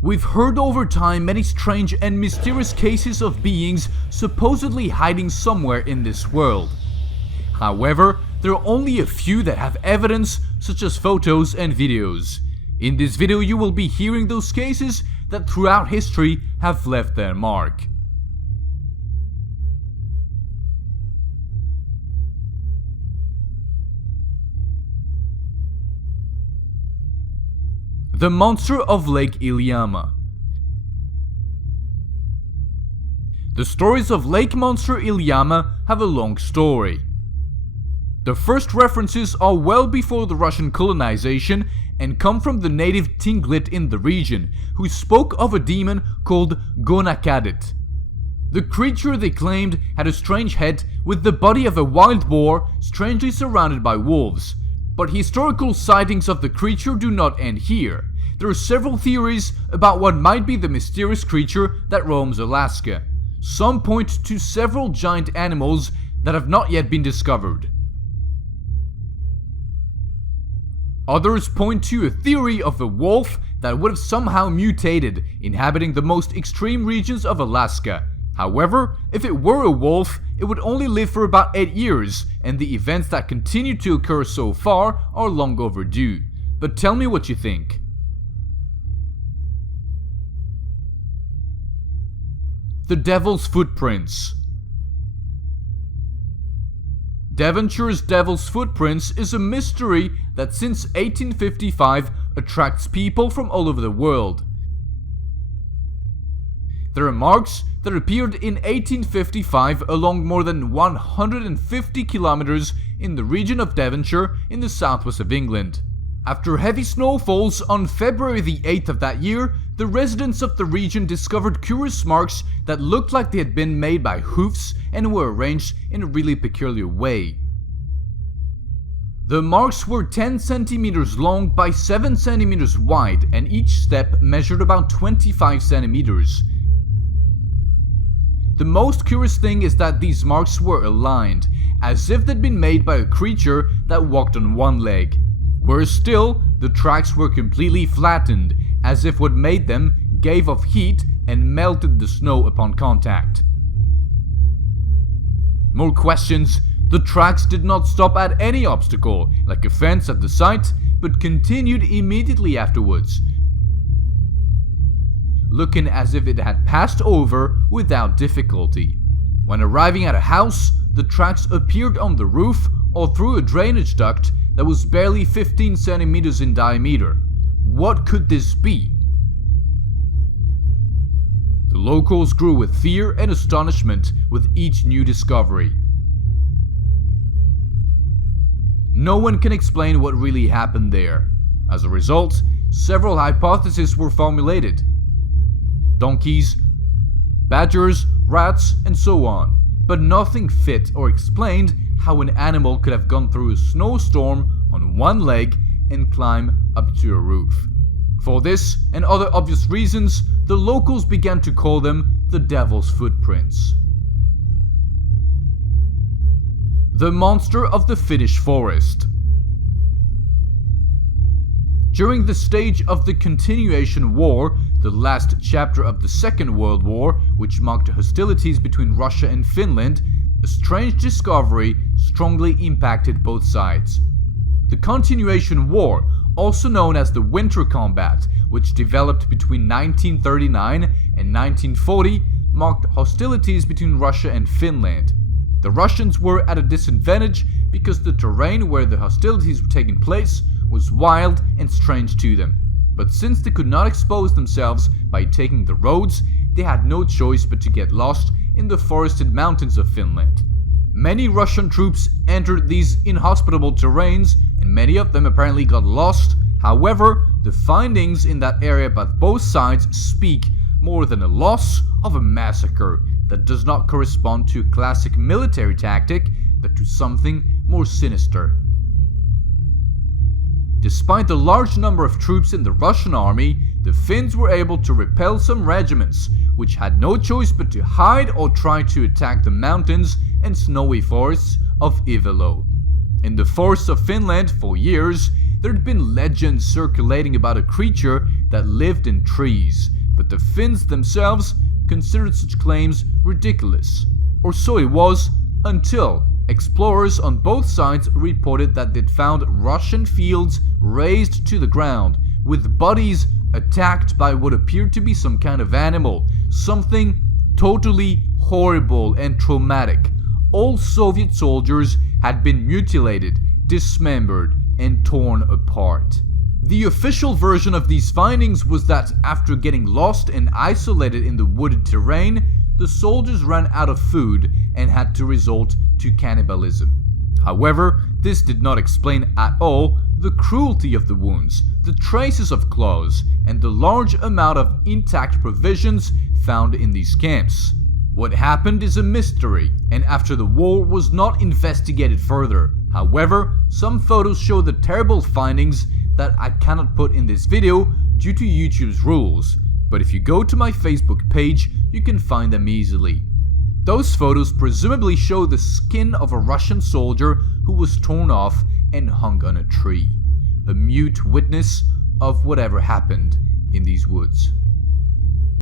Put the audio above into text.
We've heard over time many strange and mysterious cases of beings supposedly hiding somewhere in this world. However, there are only a few that have evidence, such as photos and videos. In this video you will be hearing those cases that throughout history have left their mark. The monster of Lake Iliamna. The stories of Lake Monster Iliamna have a long story. The first references are well before the Russian colonization and come from the native Tinglit in the region, who spoke of a demon called Gonakadit. The creature they claimed had a strange head with the body of a wild boar, strangely surrounded by wolves. But historical sightings of the creature do not end here. There are several theories about what might be the mysterious creature that roams Alaska. Some point to several giant animals that have not yet been discovered. Others point to a theory of a wolf that would have somehow mutated, inhabiting the most extreme regions of Alaska. However, if it were a wolf, it would only live for about 8 years, and the events that continue to occur so far are long overdue. But tell me what you think. The Devil's Footprints. Devonshire's Devil's Footprints is a mystery that since 1855 attracts people from all over the world. There are marks that appeared in 1855 along more than 150 kilometers in the region of Devonshire in the southwest of England. After heavy snowfalls on February the 8th of that year, the residents of the region discovered curious marks that looked like they had been made by hoofs and were arranged in a really peculiar way. The marks were 10 centimeters long by 7 centimeters wide, and each step measured about 25 centimeters. The most curious thing is that these marks were aligned, as if they'd been made by a creature that walked on one leg. Worse still, the tracks were completely flattened, as if what made them gave off heat and melted the snow upon contact. More questions. The tracks did not stop at any obstacle, like a fence at the site, but continued immediately afterwards, looking as if it had passed over without difficulty. When arriving at a house, the tracks appeared on the roof or through a drainage duct that was barely 15 centimeters in diameter. What could this be? The locals grew with fear and astonishment with each new discovery. No one can explain what really happened there. As a result, several hypotheses were formulated. Donkeys, badgers, rats, and so on. But nothing fit or explained how an animal could have gone through a snowstorm on one leg and climb up to a roof. For this and other obvious reasons, the locals began to call them the Devil's Footprints. The monster of the Finnish forest. During the stage of the Continuation War, the last chapter of the Second World War, which marked hostilities between Russia and Finland, a strange discovery strongly impacted both sides. The Continuation War, also known as the Winter Combat, which developed between 1939 and 1940, marked hostilities between Russia and Finland. The Russians were at a disadvantage because the terrain where the hostilities were taking place was wild and strange to them. But since they could not expose themselves by taking the roads, they had no choice but to get lost in the forested mountains of Finland. Many Russian troops entered these inhospitable terrains, and many of them apparently got lost. However, the findings in that area by both sides speak more than a loss of a massacre that does not correspond to a classic military tactic, but to something more sinister. Despite the large number of troops in the Russian army, the Finns were able to repel some regiments, which had no choice but to hide or try to attack the mountains and snowy forests of Ivalo. In the forests of Finland, for years, There had been legends circulating about a creature that lived in trees, but the Finns themselves considered such claims ridiculous. Or so it was, until explorers on both sides reported that they'd found Russian fields razed to the ground, with bodies attacked by what appeared to be some kind of animal, something totally horrible and traumatic. All Soviet soldiers had been mutilated, dismembered, and torn apart. The official version of these findings was that after getting lost and isolated in the wooded terrain, the soldiers ran out of food and had to resort to cannibalism. However, this did not explain at all the cruelty of the wounds, the traces of claws, and the large amount of intact provisions found in these camps. What happened is a mystery, and after the war was not investigated further. However, some photos show the terrible findings that I cannot put in this video due to YouTube's rules, but if you go to my Facebook page, you can find them easily. Those photos presumably show the skin of a Russian soldier who was torn off and hung on a tree, a mute witness of whatever happened in these woods.